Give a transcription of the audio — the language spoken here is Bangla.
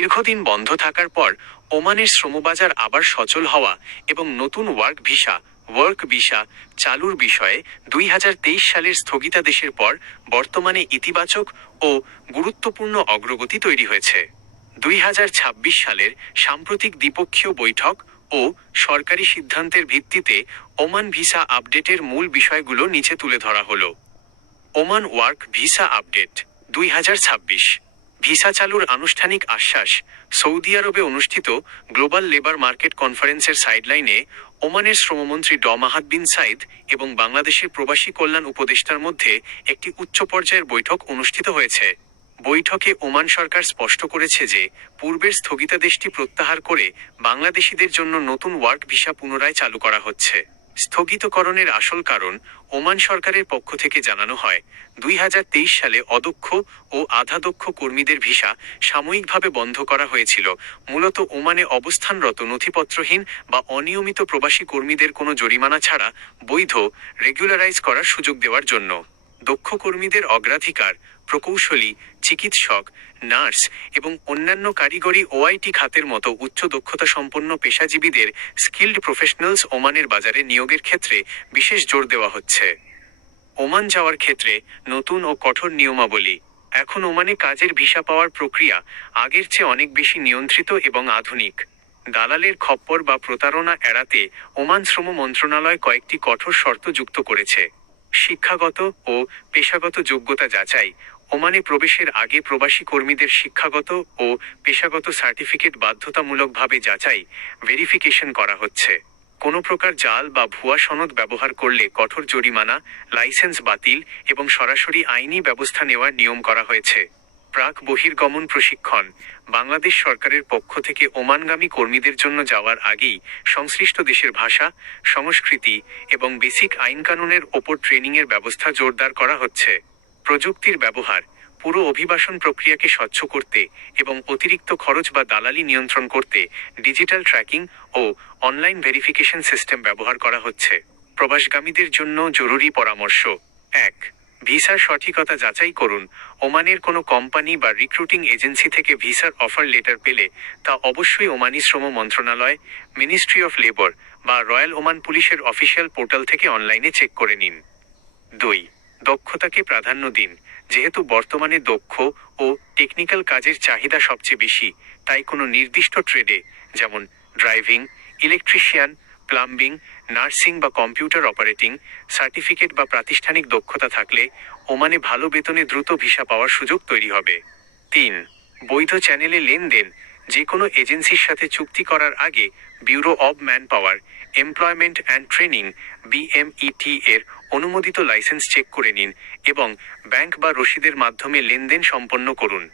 দীর্ঘদিন বন্ধ থাকার পর ওমানের শ্রমবাজার আবার সচল হওয়া এবং নতুন ওয়ার্ক ভিসা চালুর বিষয়ে 2023 সালের স্থগিতাদেশের পর বর্তমানে ইতিবাচক ও গুরুত্বপূর্ণ অগ্রগতি তৈরি হয়েছে। 2026 সালের সাম্প্রতিক দ্বিপক্ষীয় বৈঠক ও সরকারি সিদ্ধান্তের ভিত্তিতে ওমান ভিসা আপডেটের মূল বিষয়গুলো নিচে তুলে ধরা হলো। Oman work visa update 2026। Visa চালুর আনুষ্ঠানিক আশ্বাস। সৌদি আরবে অনুষ্ঠিত গ্লোবাল লেবার মার্কেট কনফারেন্সের সাইডলাইনে ওমানের শ্রমমন্ত্রী মাহাদ বিন সাইদ এবং বাংলাদেশের প্রবাসী কল্যাণ উপদেষ্টার মধ্যে একটি উচ্চ পর্যায়ের বৈঠক অনুষ্ঠিত হয়েছে। বৈঠকে ওমান সরকার স্পষ্ট করেছে যে পূর্বের স্থগিতাদেশটি প্রত্যাহার করে বাংলাদেশিদের জন্য নতুন ওয়ার্ক ভিসা পুনরায় চালু করা হচ্ছে। স্থগিতকরণের আসল কারণ ওমান সরকারের পক্ষ থেকে জানানো হয়, 2023 সালে অদক্ষ ও আধাদক্ষ কর্মীদের ভিসা সাময়িকভাবে বন্ধ করা হয়েছিল, মূলত ওমানে অবস্থানরত নথিপত্রহীন বা অনিয়মিত প্রবাসী কর্মীদের কোনো জরিমানা ছাড়া বৈধ রেগুলারাইজ করার সুযোগ দেওয়ার জন্য। দক্ষ কর্মীদের অগ্রাধিকার প্রকৌশলী, চিকিৎসক, নার্স এবং অন্যান্য কারিগরি ওআইটি খাতের মতো উচ্চ দক্ষতা সম্পন্ন পেশাজীবীদের স্কিল্ড প্রফেশনালস ওমানের বাজারে নিয়োগের ক্ষেত্রে বিশেষ জোর দেওয়া হচ্ছে। ওমান যাওয়ার ক্ষেত্রে নতুন ও কঠোর নিয়মাবলী। এখন ওমানে কাজের ভিসা পাওয়ার প্রক্রিয়া আগের চেয়ে অনেক বেশি নিয়ন্ত্রিত এবং আধুনিক। দালালের খপ্পর বা প্রতারণা এড়াতে ওমান শ্রম মন্ত্রণালয় কয়েকটি কঠোর শর্ত যুক্ত করেছে। শিক্ষাগত ও পেশাগত যোগ্যতা যাচাই। ওমানে প্রবেশের আগে প্রবাসী কর্মীদের শিক্ষাগত ও পেশাগত সার্টিফিকেট বাধ্যতামূলকভাবে যাচাই ভেরিফিকেশন করা হচ্ছে। কোনো প্রকার জাল বা ভুয়া সনদ ব্যবহার করলে কঠোর জরিমানা, লাইসেন্স বাতিল এবং সরাসরি আইনি ব্যবস্থা নেওয়ার নিয়ম করা হয়েছে। প্রাক বহির্গমন প্রশিক্ষণ। বাংলাদেশ সরকারের পক্ষ থেকে ওমানগামী কর্মীদের জন্য যাওয়ার আগেই সংশ্লিষ্ট দেশের ভাষা, সংস্কৃতি এবং বেসিক আইনকানুনের ওপর ট্রেনিংয়ের ব্যবস্থা জোরদার করা হচ্ছে। প্রযুক্তির ব্যবহার। পুরো অভিবাসন প্রক্রিয়াকে স্বচ্ছ করতে এবং অতিরিক্ত খরচ বা দালালি নিয়ন্ত্রণ করতে ডিজিটাল ট্র্যাকিং ও অনলাইন ভেরিফিকেশন সিস্টেম ব্যবহার করা হচ্ছে। প্রবাসগামীদের জন্য জরুরি পরামর্শ। 1. ভিসার সঠিকতা যাচাই করুন। ওমানের কোনো কোম্পানি বা রিক্রুটিং এজেন্সি থেকে ভিসার অফার লেটার পেলে তা অবশ্যই ওমানি শ্রম মন্ত্রণালয়, মিনিস্ট্রি অফ লেবার বা রয়্যাল ওমান পুলিশের অফিসিয়াল পোর্টাল থেকে অনলাইনে চেক করে নিন। 2. দক্ষতাকে প্রাধান্য দিন। যেহেতু বর্তমানে দক্ষ ও টেকনিক্যাল কাজের চাহিদা সবচেয়ে বেশি, তাই কোনো নির্দিষ্ট ট্রেডে যেমন ড্রাইভিং, ইলেকট্রিশিয়ান, প্লাম্বিং, নার্সিং বা কম্পিউটার অপারেটিং সার্টিফিকেট বা প্রাতিষ্ঠানিক দক্ষতা থাকলে ওমানে ভালো বেতনে দ্রুত ভিসা পাওয়ার সুযোগ তৈরি হবে। 3. বৈধ চ্যানেলে লেনদেন। যে কোনো এজেন্সির সাথে চুক্তি করার আগে bureau of man power, employment and training BMET এর অনুমোদিত লাইসেন্স চেক করে নিন এবং ব্যাংক বা রসিদের মাধ্যমে লেনদেন সম্পন্ন করুন।